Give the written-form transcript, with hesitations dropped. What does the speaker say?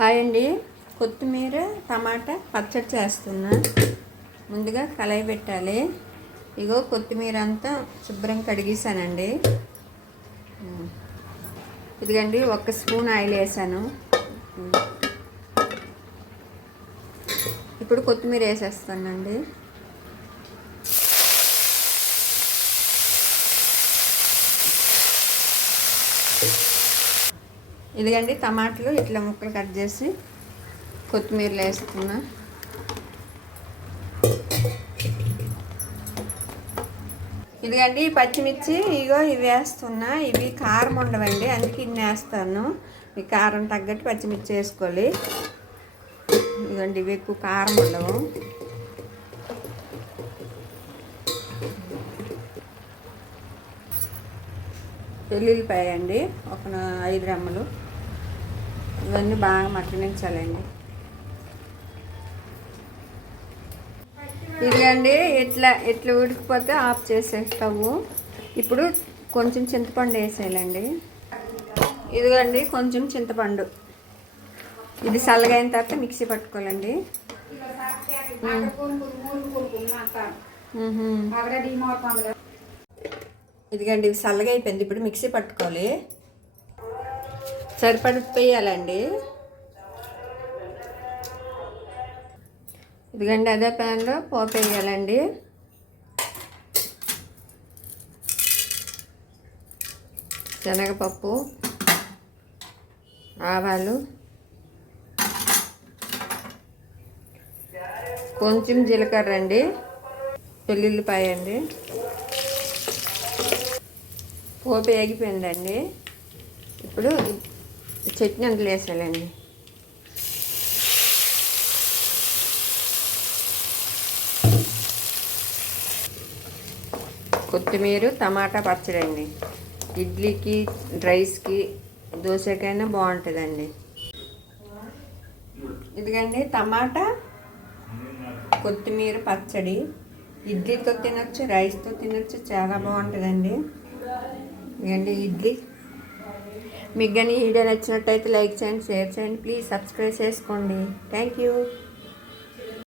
Hi అండి. కొత్తిమీర టమాటా పచ్చడి చేస్తున్నా. ముందుగా కళాయి పెట్టాలి. ఇగో కొత్తిమీర అంతా శుభ్రం కడిగేసానండి. ఇదిగండి 1 స్పూన్ ఆయిల్ వేసాను. ఇప్పుడు కొత్తిమీర వేసేస్తానండి. ఇదిగండి టమాటాలు ఇట్లా ముక్కలు కట్ చేసి కొత్తిమీరలో వేస్తున్నా. ఇదిగండి పచ్చిమిర్చి ఇగో ఇవి వేస్తున్నా. ఇవి కారం ఉండవండి, అందుకే ఇన్ని వేస్తాను. ఈ కారం తగ్గట్టు పచ్చిమిర్చి వేసుకోవాలి. ఇదిగండి ఇవి ఎక్కువ కారం ఉండవు. వెల్లుల్లిపాయ అండి ఒక 5 రెమ్మలు. ఇవన్నీ బాగా మగ్గనించాలండి. ఇదిగండి ఇట్లా ఉడికిపోతే ఆఫ్ చేసేస్తాము. ఇప్పుడు కొంచెం చింతపండు వేసేయాలండి. ఇదిగండి కొంచెం చింతపండు. ఇది చల్లగైన తర్వాత మిక్సీ పట్టుకోవాలండి. ఇదిగండి ఇవి చల్లగా అయిపోయింది. ఇప్పుడు మిక్సీ పట్టుకోవాలి. సరిపడి వేయాలండి. ఇదిగండి అదే ప్యాన్లో పోపు వేయాలండి. శనగపప్పు, ఆవాలు, కొంచెం జీలకర్ర అండి, వెల్లుల్లిపాయ అండి. పోపు వేగిపోయిందండి. ఇప్పుడు చట్నీ అంతలో వేసాలండి. కొత్తిమీర టమాటా పచ్చడి అండి. ఇడ్లీకి, రైస్కి, దోశకైనా బాగుంటుందండి. ఇదిగండి టమాటా కొత్తిమీర పచ్చడి. ఇడ్లీతో తినొచ్చు, రైస్తో తినొచ్చు, చాలా బాగుంటుందండి. ఇదిగండి ఇడ్లీ. మీకు కానీ ఈ వీడియో నచ్చినట్టయితే లైక్ చేయండి, షేర్ చేయండి, ప్లీజ్ సబ్స్క్రైబ్ చేసుకోండి. Thank you.